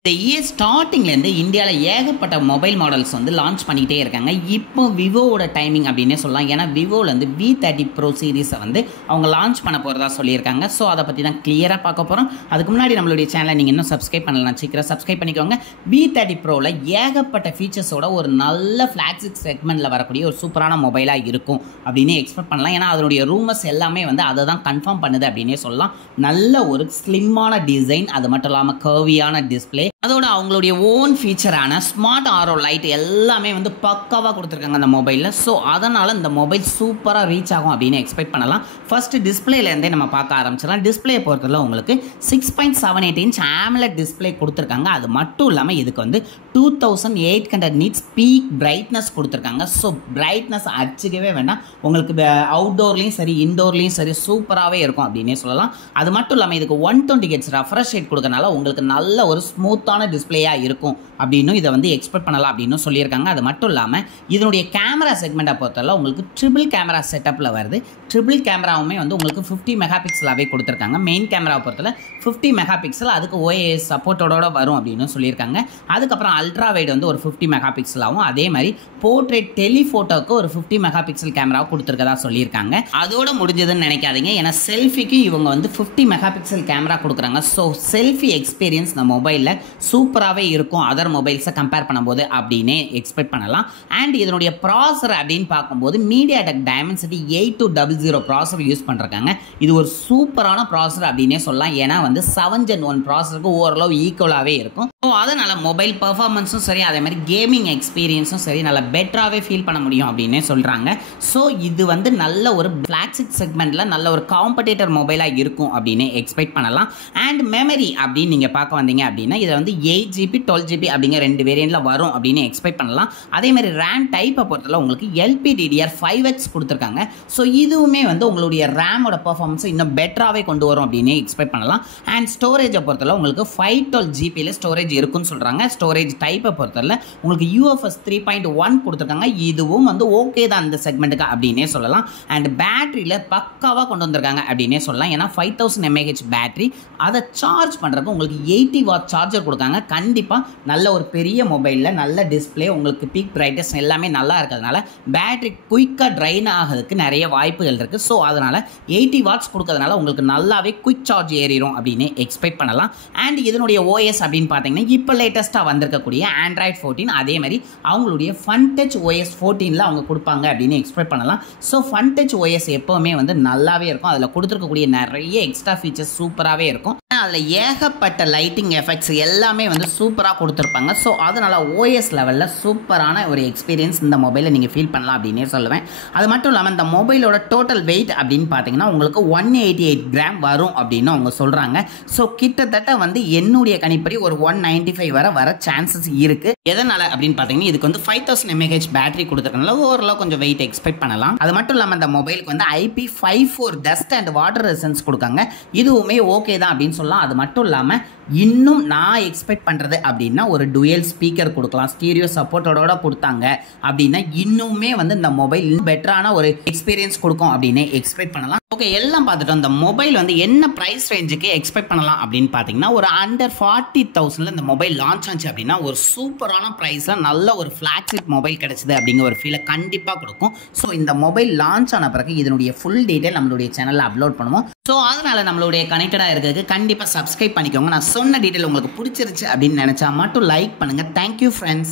இந்த இயர் ஸ்டார்டிங்லேருந்து இந்தியாவில் ஏகப்பட்ட மொபைல் மாடல்ஸ் வந்து லான்ச் பண்ணிக்கிட்டே இருக்காங்க. இப்போ விவோவோட டைமிங் அப்படின்னே சொல்லலாம். ஏன்னா விவோலேருந்து V30 Pro சீரீஸை வந்து அவங்க லான்ச் பண்ண போகிறதா சொல்லியிருக்காங்க. ஸோ அதை பற்றி தான் கிளியராக பார்க்க போகிறோம். அதுக்கு முன்னாடி நம்மளுடைய சேனலை நீங்கள் இன்னும் சப்ஸ்கிரைப் பண்ணலாம், சீக்கிரம் சப்ஸ்கிரைப் பண்ணிக்கோங்க. V30 Proவில் ஏகப்பட்ட ஃபீச்சர்ஸோட ஒரு நல்ல ஃப்ளாக்ஷிப் செக்மெண்ட்டில் வரக்கூடிய ஒரு சூப்பரான மொபைலாக இருக்கும் அப்படின்னு எக்ஸ்பெக்ட் பண்ணலாம். ஏன்னா அதனுடைய ரூமர்ஸ் எல்லாமே வந்து அதை தான் கன்ஃபார்ம் பண்ணுது அப்படின்னே சொல்லலாம். நல்ல ஒரு ஸ்லிம்மான டிசைன், அது மட்டும் இல்லாமல் கர்வியான டிஸ்பிளே, அதோட அவங்களுடைய ஓன் ஃபீச்சரான ஸ்மார்ட் ஆரோ லைட் எல்லாமே வந்து பக்காவாக கொடுத்துருக்காங்க அந்த மொபைலில். ஸோ அதனால் இந்த மொபைல் சூப்பராக ரீச் ஆகும் அப்படின்னு எக்ஸ்பெக்ட் பண்ணலாம். ஃபஸ்ட்டு டிஸ்பிளேலேருந்தே நம்ம பார்க்க ஆரம்பிச்சிடலாம். டிஸ்பிளே பொறுத்தவரை உங்களுக்கு 6.78 இன்ச் AMOLED டிஸ்பிளே கொடுத்துருக்காங்க. அது மட்டும் இல்லாமல் இதுக்கு வந்து 2800 nits பீக் பிரைட்னஸ் கொடுத்துருக்காங்க. ஸோ பிரைட்னஸ் அடிச்சிக்கவே வேண்டாம், உங்களுக்கு அவுட்டோர்லேயும் சரி இன்டோர்லேயும் சரி சூப்பராகவே இருக்கும் அப்படின்னே சொல்லலாம். அது மட்டும் இல்லாமல் இதுக்கு 120 Hz ரெஃப்ரெஷ் ரேட் கொடுக்கறனால உங்களுக்கு நல்ல ஒரு ஸ்மூத்தான டிஸ்பிளேயாக இருக்கும் அப்படின்னு இதை வந்து எக்ஸ்பெக்ட் பண்ணலாம் அப்படின்னு சொல்லியிருக்காங்க. அது மட்டும் இல்லாமல் இதனுடைய கேமரா செக்மெண்ட்டை பொறுத்தவரை உங்களுக்கு ட்ரிபிள் கேமரா செட்டப்பில் வருது. ட்ரிபிள் கேமராவுமே வந்து உங்களுக்கு 50 மெகா பிக்சலாகவே கொடுத்துருக்காங்க. மெயின் கேமராவை பொறுத்தவரை 50 மெகா பிக்சல், அதுக்கு OIS சப்போர்ட்டோட வரும் அப்படின்னு சொல்லியிருக்காங்க. அதுக்கப்புறம் அல்ட்ரா வைட் வந்து ஒரு 50 மெகா பிக்சலாகவும், அதே மாதிரி போர்ட்ரேட் டெலிஃபோட்டோக்கு ஒரு 50 மெகா பிக்சல் கேமரா கொடுத்துருக்கதா சொல்லியிருக்காங்க. அதோட முடிஞ்சதுன்னு நினைக்காதீங்க, ஏன்னா செல்ஃபிக்கு இவங்க வந்து 50 மெகா பிக்சல் கேமரா கொடுக்குறாங்க. ஸோ செல்ஃபி எக்ஸ்பீரியன்ஸ் இந்த மொபைலில் சூப்பராகவே இருக்கும் அதர் மொபைல்ஸை கம்பேர் பண்ணும்போது அப்படின்னே எக்ஸ்பெக்ட் பண்ணலாம். அண்ட் இதனுடைய ப்ராசர் அப்படின்னு பார்க்கும்போது MediaTek Dimensity 8200 ப்ராசர் யூஸ் பண்ணுறாங்க. இது ஒரு சூப்பரான ப்ராசர் அப்படின்னே சொல்லலாம். ஏன்னா வந்து 7 Gen 1 ப்ராசருக்கு ஓரளவு ஈக்குவலாகவே இருக்கும். ஸோ அதனால் மொபைல் பர்ஃபார்மன்ஸும் சரி, அதே மாதிரி கேமிங் எக்ஸ்பீரியன்ஸும் சரி நல்லா பெட்டராகவே ஃபீல் பண்ண முடியும் அப்படின்னே சொல்கிறாங்க. ஸோ இது வந்து நல்ல ஒரு ஃப்ளாக்ஷிப் செக்மெண்ட்டில் நல்ல ஒரு காம்படேட்டர் மொபைலாக இருக்கும் அப்படின்னு எக்ஸ்பெக்ட் பண்ணலாம். அண்ட் மெமரி அப்படின்னு நீங்கள் பார்க்க வந்தீங்க அப்படின்னா இதை வந்து 8GB 12GB அப்படிங்கிற 2 வேரியண்ட்டில் வரும் அப்படின்னு எக்ஸ்பெக்ட் பண்ணலாம். அதே மாதிரி ரேம் டைப்பை பொறுத்தவரை உங்களுக்கு LPDDR5X கொடுத்துருக்காங்க. ஸோ இதுவுமே வந்து உங்களுடைய ரேமோட பர்ஃபார்மன்ஸை இன்னும் பெட்டராகவே கொண்டு வரும் அப்படின்னு எக்ஸ்பெக்ட் பண்ணலாம். அண்ட் ஸ்டோரேஜை பொறுத்தவரை உங்களுக்கு 512GB ஸ்டோரேஜ் இருக்குன்னு சொல்கிறாங்க. ஸ்டோரேஜ் டைப்பை பொறுத்தவரை உங்களுக்கு UFS 3.1 கொடுத்துருக்காங்க. இதுவும் வந்து ஓகே தான் இந்த செக்மெண்ட்டுக்கு அப்படின்னே சொல்லலாம். அண்ட் பேட்டரியில் பக்காவாக கொண்டு வந்திருக்காங்க அப்படின்னே சொல்லலாம். ஏன்னா 5000 mAh பேட்டரி, அதை சார்ஜ் பண்ணுறதுக்கு உங்களுக்கு 80 வாட் சார்ஜர் கொடுக்காங்க. கண்டிப்பாக நல்ல ஒரு பெரிய மொபைலில் நல்ல டிஸ்பிளே, உங்களுக்கு பீக் பிரைட்னஸ் எல்லாமே நல்லா இருக்கிறதுனால பேட்டரி குயிக்காக ட்ரைன் ஆகிறதுக்கு நிறைய வாய்ப்புகள் இருக்குது. ஸோ அதனால் 80 வாட்ஸ் கொடுக்கறதுனால உங்களுக்கு நல்லாவே குயிக் சார்ஜ் ஏறிடும் அப்படின்னு எக்ஸ்பெக்ட் பண்ணலாம். அண்ட் இதனுடைய OS அப்படின்னு பார்த்தீங்கன்னா இப்போ லேட்டஸ்ட்டாக வந்திருக்கக்கூடிய Android 14, அதே மாதிரி அவங்களுடைய FunTouch OS 14ல் அவங்க கொடுப்பாங்க அப்படின்னு எக்ஸ்பெக்ட் பண்ணலாம். ஸோ FunTouch OS எப்போவுமே வந்து நல்லாவே இருக்கும். அதில் கொடுத்துருக்கக்கூடிய நிறைய எக்ஸ்ட்ரா ஃபீச்சர்ஸ் சூப்பராகவே இருக்கும். அதில் ஏகப்பட்ட லைட்டிங் எஃபெக்ட்ஸ் எல்லாமே வந்து சூப்பராக கொடுத்துருப்பாங்க. ஸோ அதனால் OS லெவலில் சூப்பரான ஒரு எக்ஸ்பீரியன்ஸ் இந்த மொபைலை நீங்கள் ஃபீல் பண்ணலாம் அப்படின்னே சொல்லுவேன். அது மட்டும் இல்லாமல் இந்த மொபைலோட டோட்டல் வெயிட் அப்படின்னு பார்த்தீங்கன்னா உங்களுக்கு 188 கிராம் வரும் அப்படின்னு அவங்க சொல்கிறாங்க. ஸோ கிட்டத்தட்ட வந்து என்னுடைய கணிப்படி ஒரு 195 வர சான்சஸ் இருக்குது. எதனால் அப்படின்னு பார்த்தீங்கன்னா இதுக்கு வந்து 5000 mAh பேட்டரி கொடுத்துருக்கனால ஓரளவு கொஞ்சம் வெயிட் எக்ஸ்பெக்ட் பண்ணலாம். அது மட்டும் இல்லாமல் இந்த மொபைலுக்கு வந்து IP54 dust and water resistance கொடுக்காங்க. இதுவுமே ஓகே தான் அப்படின்னு சொல்லலாம். அது மட்டும் இல்லாமல் இன்னும் நான் எக்ஸ்பெக்ட் பண்ணுறது அப்படின்னா ஒரு டுயல் ஸ்பீக்கர் கொடுக்கலாம், ஸ்டீரியோ சப்போர்ட்டோட கொடுத்தாங்க அப்படின்னா இன்னுமே வந்து இந்த மொபைல் பெட்டரான ஒரு எக்ஸ்பீரியன்ஸ் கொடுக்கும் அப்படின்னு எக்ஸ்பெக்ட் பண்ணலாம். ஓகே, எல்லாம் பார்த்துட்டோம். இந்த மொபைல் வந்து என்ன ப்ரைஸ் ரேஞ்சுக்கு எக்ஸ்பெக்ட் பண்ணலாம் அப்படின்னு பார்த்தீங்கன்னா ஒரு அண்டர் 40,000 இந்த மொபைல் லான்ச் ஆச்சு அப்படின்னா ஒரு சூப்பரான ப்ரைஸில் நல்ல ஒரு ஃப்ளாக்ஷிப் மொபைல் கிடைச்சிது அப்படிங்கிற ஒரு ஃபீலை கண்டிப்பாக கொடுக்கும். ஸோ இந்த மொபைல் லான்ச் ஆன பிறகு இதனுடைய ஃபுல் டீட்டெயில் நம்மளுடைய சேனலில் அப்லோட் பண்ணுவோம். ஸோ அதனால் நம்மளுடைய கனெக்டடாக இருக்கிறதுக்கு கண்டிப்பாக சப்ஸ்கிரைப் பண்ணிக்கோங்க. நான் சொன்ன டீட்டெயில் உங்களுக்கு பிடிச்சிருச்சு அப்படின்னு நினச்சா மட்டும் லைக் பண்ணுங்கள். Thank you friends.